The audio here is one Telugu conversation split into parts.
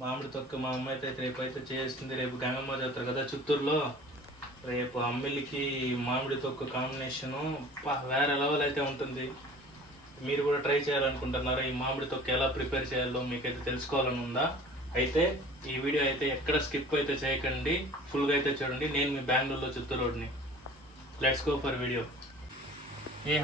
మామిడి తొక్క మా అమ్మ అయితే రేపు అయితే చేస్తుంది. రేపు గంగమ్మ జాతర కదా చిత్తూరులో. రేపు అమ్మిలికి మామిడి తొక్క కాంబినేషను వేరే లెవెల్ అయితే ఉంటుంది. మీరు కూడా ట్రై చేయాలనుకుంటున్నారా? ఈ మామిడి తొక్క ఎలా ప్రిపేర్ చేయాలో మీకైతే తెలుసుకోవాలని ఉందా? అయితే ఈ వీడియో అయితే ఎక్కడ స్కిప్ అయితే చేయకండి, ఫుల్గా అయితే చూడండి. నేను మీ బెంగళూరులో చిత్తూరు రోడ్ని. Let's go for video.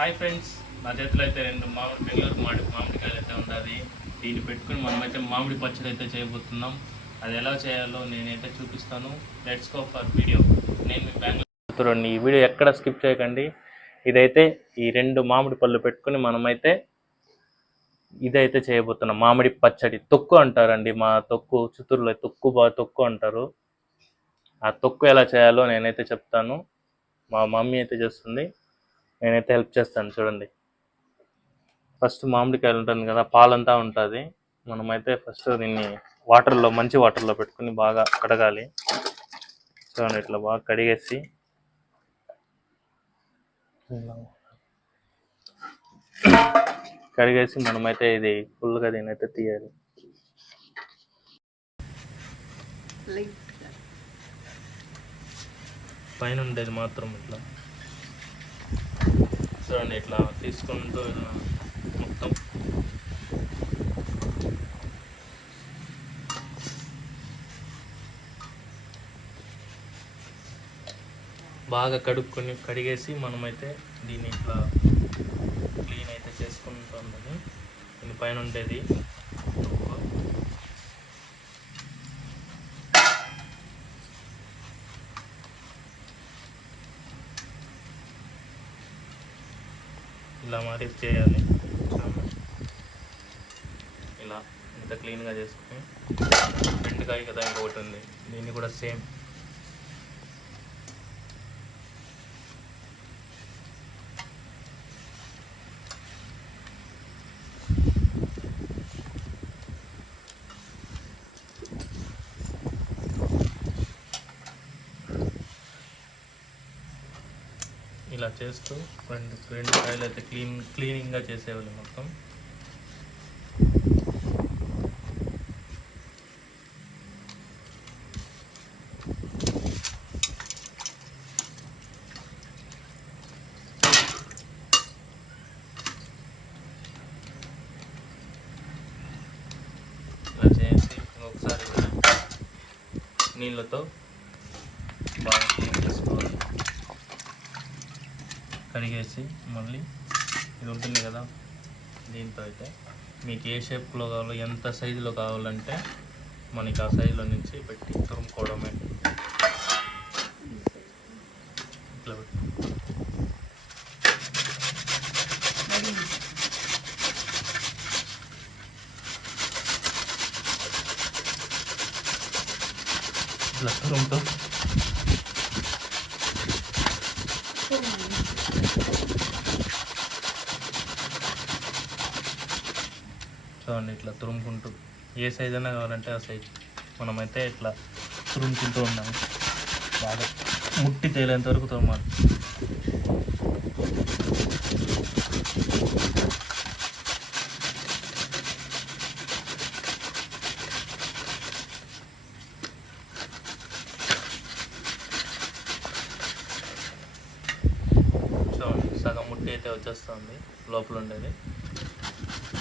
Hi friends, నా చేతిలో అయితే రెండు బెంగళూరు మామిడికాయలు అయితే ఉన్నది. దీన్ని పెట్టుకుని మనమైతే మామిడి పచ్చడి అయితే చేయబోతున్నాం. అది ఎలా చేయాలో నేనైతే చూపిస్తాను. Let's go for video. నేను మీ బెంగళూరు. ఈ వీడియో ఎక్కడ స్కిప్ చేయకండి. ఇదైతే ఈ రెండు మామిడి పళ్ళు పెట్టుకుని మనమైతే ఇదైతే చేయబోతున్నాం. మామిడి పచ్చడి తొక్కు అంటారండి. మా తొక్కు చిత్తూరులో తొక్కు అంటారు. ఆ తొక్కు ఎలా చేయాలో నేనైతే చెప్తాను. మా మమ్మీ అయితే చేస్తుంది, నేనైతే హెల్ప్ చేస్తాను. చూడండి, ఫస్ట్ మామిడికాయలు ఉంటుంది కదా, పాలంతా ఉంటుంది. మనమైతే ఫస్ట్ దీన్ని మంచి వాటర్లో పెట్టుకుని బాగా కడగాలి. చూడండి, ఇట్లా బాగా కడిగేసి మనమైతే ఇది ఫుల్గా దీనైతే తీయాలి. పైన ఉండేది మాత్రం ఇట్లా చూడండి, ఇట్లా తీసుకుంటూ మొత్తం బాగా కడిగేసి మనమైతే దీన్ని ఇట్లా క్లీన్ అయితే చేసుకుంటామని. దీని పైన ఉండేది ఇలా మరి చేయాలి. ఇలా ఇంత క్లీన్గా చేసుకుని బెండకాయ కదా ఇంకొకటి ఉంది, దీన్ని కూడా సేమ్ ఇలా చేస్తూ రెండు కాయలు అయితే క్లీనింగ్గా చేసేవాళ్ళు మొత్తం. ఇలా చేసి ఒకసారి నీళ్ళతో బాగా క్లీన్ చేసుకోవాలి. కడిగేసి మళ్ళీ ఇది ఉంటుంది కదా, దీంతో అయితే మీకు ఏ షేప్లో కావాలో, ఎంత సైజులో కావాలంటే మనకి ఆ సైజులో నుంచి పెట్టి తురుముకోవడమే. ఇట్లా పెట్టి ఇట్లా తురుముతో చూడండి, ఇట్లా తురుముకుంటూ ఏ సైజ్ అయినా కావాలంటే ఆ సైజ్ మనమైతే ఇట్లా తురుముకుంటూ ఉన్నాము. బాగా ముట్టి తేలేంత వరకు తురమాలి. చూడండి, సగం ముట్టి అయితే వచ్చేస్తుంది లోపల ఉండేది.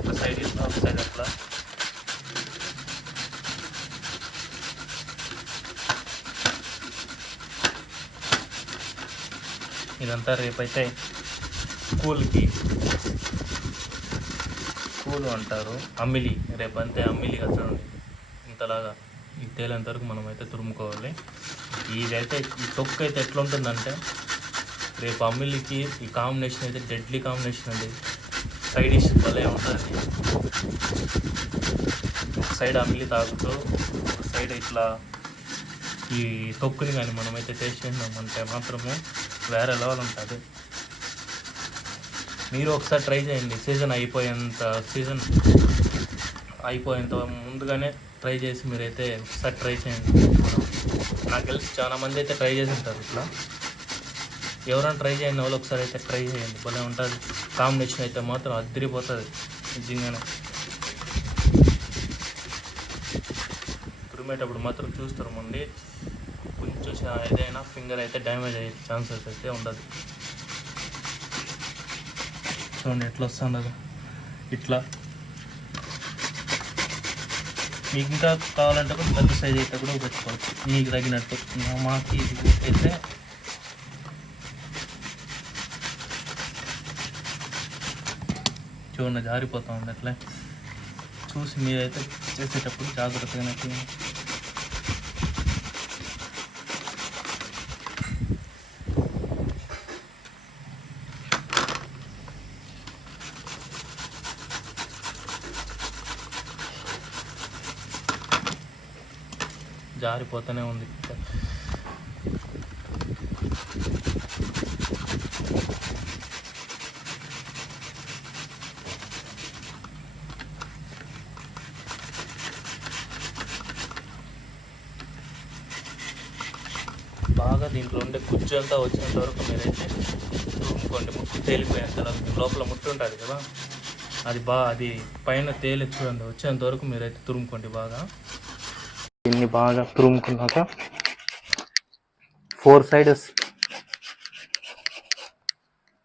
ఒక సైడ్ ఇట్లా, ఒక సైడ్ అట్లా. ఇదంతా రేపైతే కూలు అంటారు, అమ్మిలి. రేపంతే అమ్మిలిగా చూడండి, ఇంతలాగా ఈ తేలేంత వరకు మనమైతే తురుముకోవాలి. ఇదైతే ఈ తొక్కు అయితే ఎట్లా ఉంటుందంటే, రేపు అమ్మిలికి ఈ కాంబినేషన్ అయితే డెడ్లీ కాంబినేషన్ అండి. సైడ్ డిష్ భలే ఉంటుంది. ఒక సైడ్ అమ్మిలి తాగుతూ ఒక సైడ్ ఇట్లా ఈ తొక్కుని కానీ మనమైతే టేస్ట్ చేసినామంటే మాత్రము వేరే లెవెల్ ఉంటుంది. మీరు ఒకసారి ట్రై చేయండి. సీజన్ అయిపోయేంత ముందుగానే ట్రై చేసి మీరైతే ఒకసారి ట్రై చేయండి. నాకు తెలిసి చాలామంది అయితే ట్రై చేసి ఉంటారు. ఇట్లా ఎవరైనా ట్రై చేయండి, వాళ్ళు ఒకసారి అయితే ట్రై చేయండి. భలే ఉంటుంది. కాంబినేషన్ అయితే మాత్రం అదిరిపోతుంది నిజంగానే. తురిమేటప్పుడు మాత్రం చూస్తామండి, కొంచెం ఏదైనా ఫింగర్ అయితే డ్యామేజ్ అయ్యే ఛాన్సెస్ అయితే ఉండదు. చూడండి ఎట్లా వస్తుంది ఇట్లా. మీకు ఇంకా కావాలంటే కూడా పెద్ద సైజ్ అయితే కూడా పెట్టుకోవచ్చు మీకు తగినట్టు. మాకు ఇది అయితే చూడండి జారిపోతూ ఉంది. అట్లే చూసి మీరైతే చేసేటప్పుడు జాగ్రత్తగా జారిపోతూనే ఉంది. బాగా దీంట్లో ఉండే గుజ్జు అంతా వచ్చినంత వరకు మీరైతే తురుముకోండి. ముట్టు తేలిపోయేంత లోపల ముట్టు ఉంటుంది కదా, అది పైన తేలి చూడండి వచ్చేంత వరకు మీరైతే తురుముకోండి బాగా. దీన్ని బాగా తురుముకున్నాక 4 సైడ్స్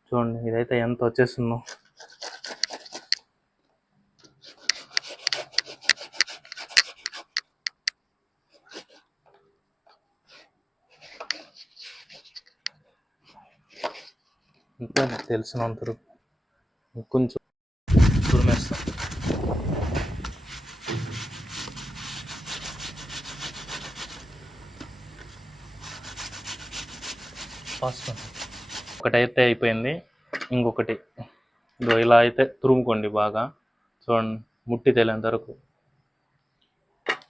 చూడండి ఇదైతే ఎంత వచ్చేస్తుందో. ఇంకా తెలిసినంత కొంచెం తురిమేస్తాం. ఒకటి అయితే అయిపోయింది, ఇంకొకటి ఇలా అయితే తురుముకోండి బాగా. చూడండి ముట్టి తేలేంత వరకు.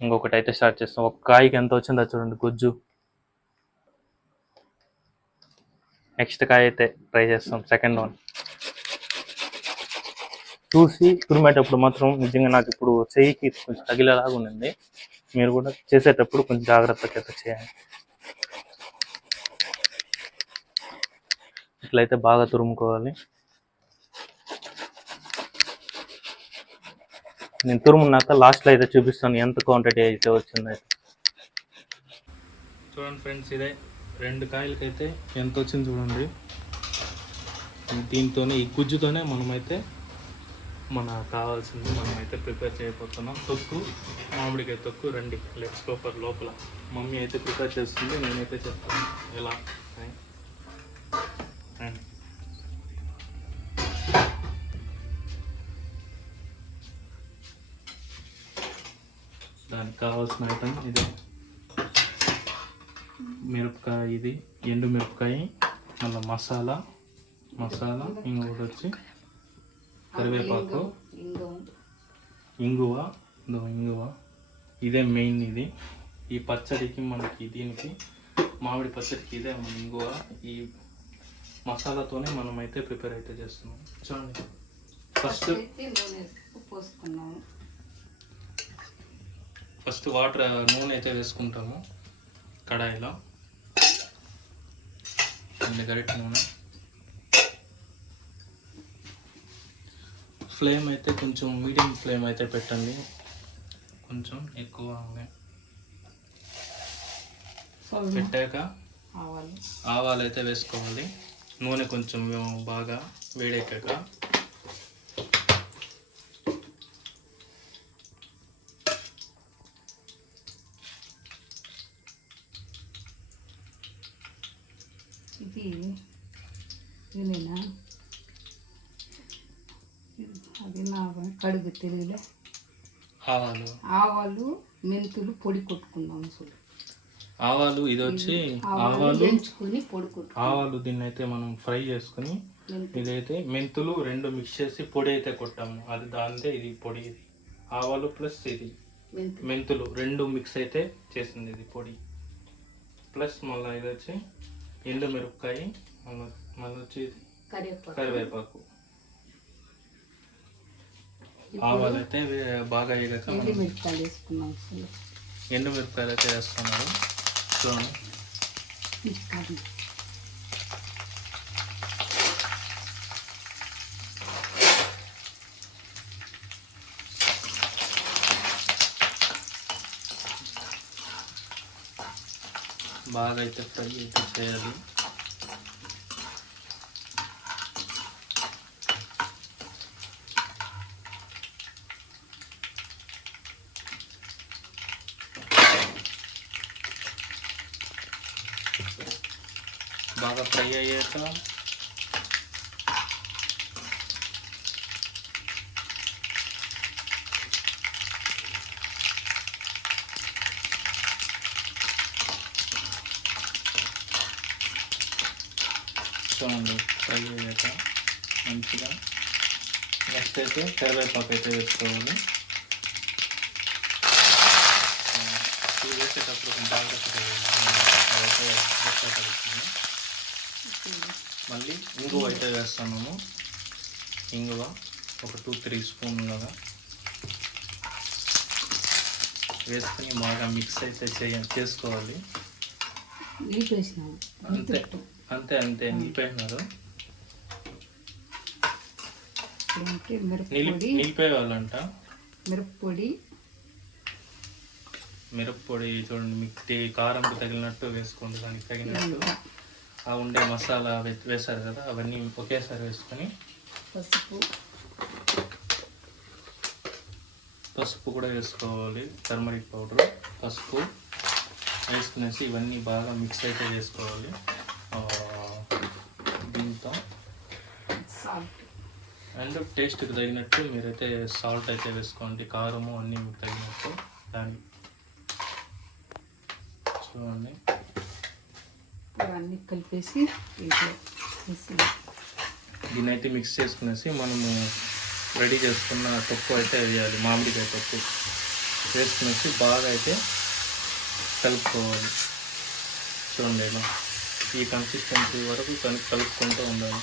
ఇంకొకటి అయితే స్టార్ట్ చేస్తాం. ఒక కాయకి ఎంత వచ్చిందో చూడండి గుజ్జు. నెక్స్ట్ కాయ అయితే ట్రై చేస్తాం, సెకండ్ వన్. చూసి తురిమేటప్పుడు మాత్రం నిజంగా నాకు ఇప్పుడు చెయ్యికి కొంచెం తగిలేలాగా ఉండింది. మీరు కూడా చేసేటప్పుడు కొంచెం జాగ్రత్తగా అయితే చేయండి. ఇట్లయితే బాగా తురుముకోవాలి. నేను తురుమున్నాక లాస్ట్లో అయితే చూపిస్తాను ఎంత క్వాంటిటీ అయితే వచ్చింది. చూడండి ఫ్రెండ్స్, ఇదే 2 కాయలకైతే ఎంత వచ్చింది చూడండి. దీంతోనే ఈ గుజ్జుతోనే మనమైతే కావాల్సింది మనమైతే ప్రిపేర్ చేయబోతున్నాం. తొక్కు, మామిడికాయ తొక్కు. రండి లెట్స్ గో ఫర్ లోపల. మమ్మీ అయితే ప్రిపేర్ చేస్తుంది, నేనైతే చెప్తాను ఎలా. దానికి కావాల్సిన ఐటమ్ ఇదే మిరపకాయ, ఇది ఎండు మిరపకాయ, మళ్ళీ మసాలా, ఇంకొకటి వచ్చి కరివేపాకు, ఇంగువ. ఇదే మెయిన్. ఇది ఈ పచ్చడికి మనకి దీనికి మామిడి పచ్చడికి ఇదే మన ఇంగువ. ఈ మసాలాతోనే మనమైతే ప్రిపేర్ అయితే చేస్తున్నాం. చూడండి ఫస్ట్ నూనె అయితే వేసుకుంటాము కడాయిలో. గరిటె నూనె. ఫ్లేమ్ అయితే కొంచెం మీడియం ఫ్లేమ్ అయితే పెట్టండి, కొంచెం ఎక్కువ పెట్టాక ఆవాలు అయితే వేసుకోవాలి. నూనె కొంచెం బాగా వేడెక్కాక అది నా కడుగు తెలియలే. ఆవాలు మెంతులు పొడి కొట్టుకున్నాం. ఆవాలు ఇది వచ్చి ఆవాలు వేయించుకొని పొడి కొట్టు. ఆవాలు దీన్ని అయితే మనం ఫ్రై చేసుకుని, ఇదైతే మెంతులు 2 మిక్స్ చేసి పొడి అయితే కొట్టాము. అది దాంతే ఇది పొడి. ఇది ఆవాలు ప్లస్ ఇది మెంతులు 2 మిక్స్ అయితే చేసింది ఇది పొడి. ప్లస్ మళ్ళీ ఇది వచ్చి ఎండు మిరపకాయ, మళ్ళీ వచ్చి కరివేపాకు. ఆవాలు అయితే బాగా వేయగాక ఎండు మిరపకాయలు అయితే వేస్తున్నారు. చూడండి బాగా అయితే ఫ్రై అయితే చేయాలి. బాగా ఫ్రై అయ్యాక చూడండి ఫ్రై అయ్యాక మంచిగా నెక్స్ట్ అయితే కరివేపాకు అయితే వేసుకోవాలి. ఇది వేసేటప్పుడు కొంచెం బాగా అదైతే మళ్ళీ ఇంగువ అయితే వేస్తున్నాము. ఇంగువ ఒక 2-3 స్పూన్లుగా వేసుకొని బాగా మిక్స్ అయితే చేసుకోవాలి. అంతే అంతే అంతే నిలిపేసినారు. నిలిపేయాలంట. మిరప్పొడి చూడండి, మీకు కారంకి తగిలినట్టు వేసుకోండి. దానికి తగినట్టు ఆ ఉండే మసాలా వేసారు కదా, అవన్నీ ఒకేసారి వేసుకొని పసుపు కూడా వేసుకోవాలి. టర్మరిక్ పౌడర్, పసుపు వేసుకునేసి ఇవన్నీ బాగా మిక్స్ అయితే చేసుకోవాలి. దీంతో అండ్ టేస్ట్కి తగినట్టు మీరైతే సాల్ట్ అయితే వేసుకోండి. కారము అన్నీ మీకు తగినట్టు దాన్ని చూడండి. అన్నీ కలిపేసి దీన్ని అయితే మిక్స్ చేసుకునేసి మనము రెడీ చేసుకున్న తొక్కు అయితే వేయాలి. మామిడికాయ తొక్కు వేసుకునేసి బాగా అయితే కలుపుకోవాలి. చూడండి ఇలా ఈ కన్సిస్టెన్సీ వరకు కలుపుకుంటూ ఉండాలి.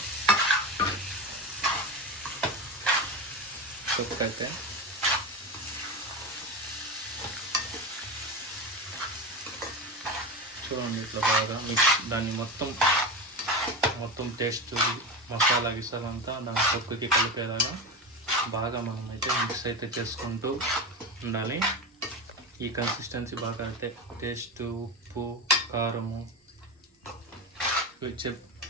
తొక్కు అయితే చూడండి ఇట్లా బాగా మిక్స్ దాన్ని మొత్తం టేస్ట్ మసాలా గిసాలంతా దాని తొక్కుకి కలిపేలాగా బాగా మనం అయితే మిక్స్ అయితే చేసుకుంటూ ఉండాలి. ఈ కన్సిస్టెన్సీ బాగా అయితే టేస్ట్, ఉప్పు, కారము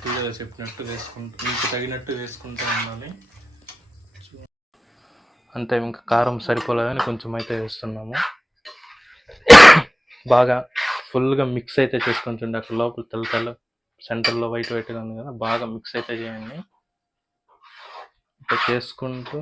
పూజలో చెప్పినట్టు వేసుకుంటూ మీకు తగినట్టు వేసుకుంటూ ఉండాలి. అంతే, ఇంకా కారం సరిపోలేదని కొంచెం అయితే వేస్తున్నాము. బాగా ఫుల్గా మిక్స్ అయితే చేసుకొని చూడండి. అక్కడ లోపల తెల్ల సెంటర్లో వైట్గా ఉంది కదా, బాగా మిక్స్ అయితే చేయండి. ఇట్లా చేసుకుంటూ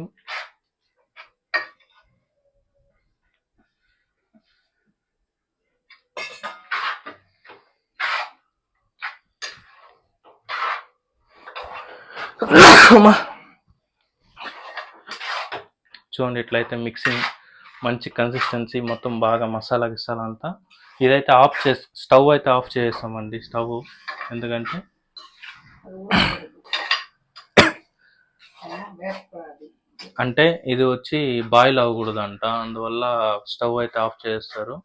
చూడండి ఇట్లయితే మిక్సింగ్ మంచి కన్సిస్టెన్సీ మొత్తం బాగా మసాలా గిసాలా అంతా. ఇదైతే స్టవ్ అయితే ఆఫ్ చేస్తామండి. స్టవ్ ఎందుకంటే అంటే ఇది వచ్చి బాయిల్ అవ్వకూడదంట, అందువల్ల స్టవ్ అయితే ఆఫ్ చేస్తారు.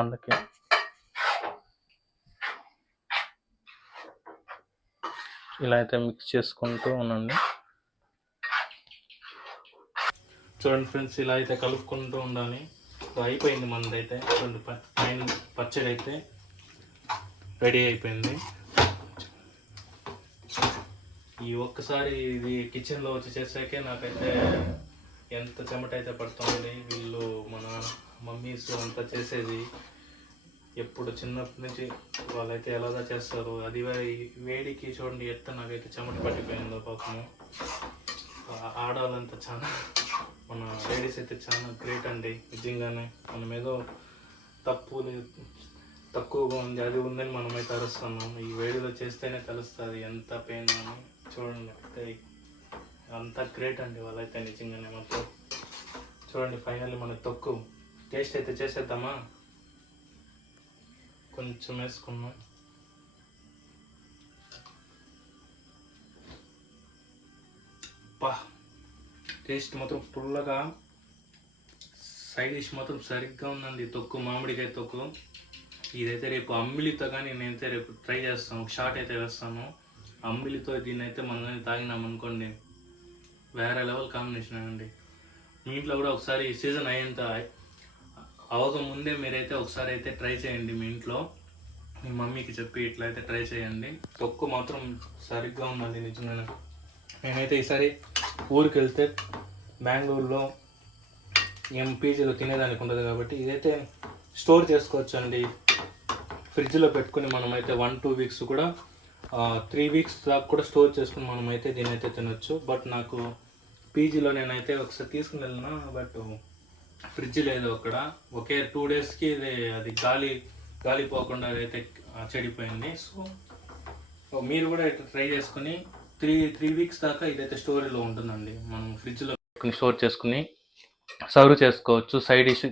అందుకే ఇలా అయితే మిక్స్ చేసుకుంటూ ఉండండి. చూడండి ఫ్రెండ్స్, ఇలా అయితే కలుపుకుంటూ ఉండాలి. అయిపోయింది మనదైతే. చూడండి పైన పచ్చడి అయితే రెడీ అయిపోయింది. ఈ ఒక్కసారి ఇది కిచెన్లో వచ్చి చేసాకే నాకైతే ఎంత చెమట అయితే పడుతుంది. వీళ్ళు మన మమ్మీస్ అంతా చేసేది ఎప్పుడు చిన్నప్పటి నుంచి వాళ్ళైతే ఎలాగా చేస్తారు. అది వేడికి చూడండి ఎంత నాకైతే చెమట పట్టిపోయిందో పాపము. ఆడవాళ్ళంతా చాలా, మన లేడీస్ అయితే చాలా గ్రేట్ అండి నిజంగానే. మనం ఏదో తక్కువగా ఉంది అది ఉందని మనమైతే అరుస్తున్నాం. ఈ వేడిలో చేస్తేనే తెలుస్తుంది ఎంత పెయిన్ అని. చూడండి అయితే అంత గ్రేట్ అండి వాళ్ళైతే నిజంగానే. మొత్తం చూడండి ఫైనల్లీ మన తొక్కు టేస్ట్ అయితే చేసేద్దామా. కొంచెం వేసుకున్నాం. టేస్ట్ మాత్రం పుల్లగా, సైడ్ డిష్ మాత్రం సరిగ్గా ఉందండి. తొక్కు, మామిడికాయ తొక్కు. ఇదైతే రేపు అంబిలితో కానీ నేనైతే రేపు ట్రై చేస్తాను. ఒక షాట్ అయితే వేస్తాను అంబిలితో. దీన్ని అయితే మనం తాగినాం అనుకోండి, వేరే లెవెల్ కాంబినేషన్ అండి. మీ ఇంట్లో కూడా ఒకసారి సీజన్ అయ్యేంత అవ్వకముందే మీరైతే ఒకసారి అయితే ట్రై చేయండి మీ ఇంట్లో. మీ మమ్మీకి చెప్పి ఇట్లయితే ట్రై చేయండి. తొక్కు మాత్రం సరిగ్గా ఉందండి నిజంగా. నేనైతే ఈసారి ఊరికి వెళ్తే బెంగళూరులో ఏం పీజీలో తినేదానికి ఉండదు కాబట్టి ఇదైతే స్టోర్ చేసుకోవచ్చు అండి. ఫ్రిడ్జ్లో పెట్టుకుని మనమైతే 1-2 వీక్స్ కూడా 3 వీక్స్ దాకా కూడా స్టోర్ చేసుకుని మనమైతే దీని అయితే తినొచ్చు. బట్ నాకు పీజీలో నేనైతే ఒకసారి తీసుకుని వెళ్ళినా, బట్ ఫ్రిడ్జ్ లేదు అక్కడ. ఒకే 2 డేస్కి అది గాలి పోకుండా అయితే చెడిపోయింది. సో మీరు కూడా ఇట్లా ట్రై చేసుకుని 3 వీక్స్ దాకా ఇదైతే స్టోరేజ్లో ఉంటుందండి. మనం ఫ్రిడ్జ్లో స్టోర్ చేసుకుని సర్వ్ చేసుకోవచ్చు. సైడ్ డిష్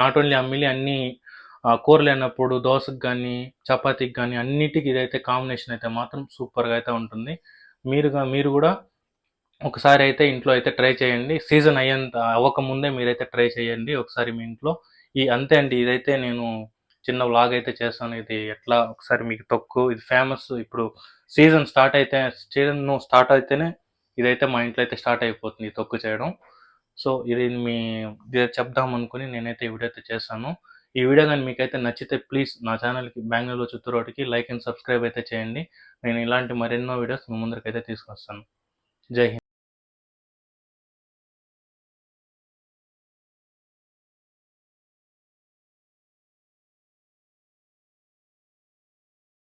నాట్ ఓన్లీ అమ్మిలి అన్ని కూరలు అయినప్పుడు దోశకు కానీ చపాతీకి కానీ అన్నిటికీ ఇదైతే కాంబినేషన్ అయితే మాత్రం సూపర్గా అయితే ఉంటుంది. మీరు కూడా ఒకసారి అయితే ఇంట్లో అయితే ట్రై చేయండి. సీజన్ అవ్వకముందే మీరైతే ట్రై చేయండి ఒకసారి మీ ఇంట్లో. అంతే అండి. ఇదైతే నేను చిన్న వ్లాగ్ అయితే చేస్తాను. ఇది ఎట్లా ఒకసారి మీకు తొక్కు ఇది ఫేమస్. ఇప్పుడు సీజన్ స్టార్ట్ అయితేనే ఇదైతే మా ఇంట్లో అయితే స్టార్ట్ అయిపోతుంది ఈ తొక్కు చేయడం. సో ఇది చెప్దాం అనుకుని నేనైతే ఈ వీడియో అయితే చేశాను. ఈ వీడియో కానీ మీకైతే నచ్చితే ప్లీజ్ నా ఛానల్కి బెంగళూరు చిత్తూరుకి లైక్ అండ్ సబ్స్క్రైబ్ అయితే చేయండి. నేను ఇలాంటి మరెన్నో వీడియోస్ మీ ముందరికైతే తీసుకొస్తాను. జై హింద్.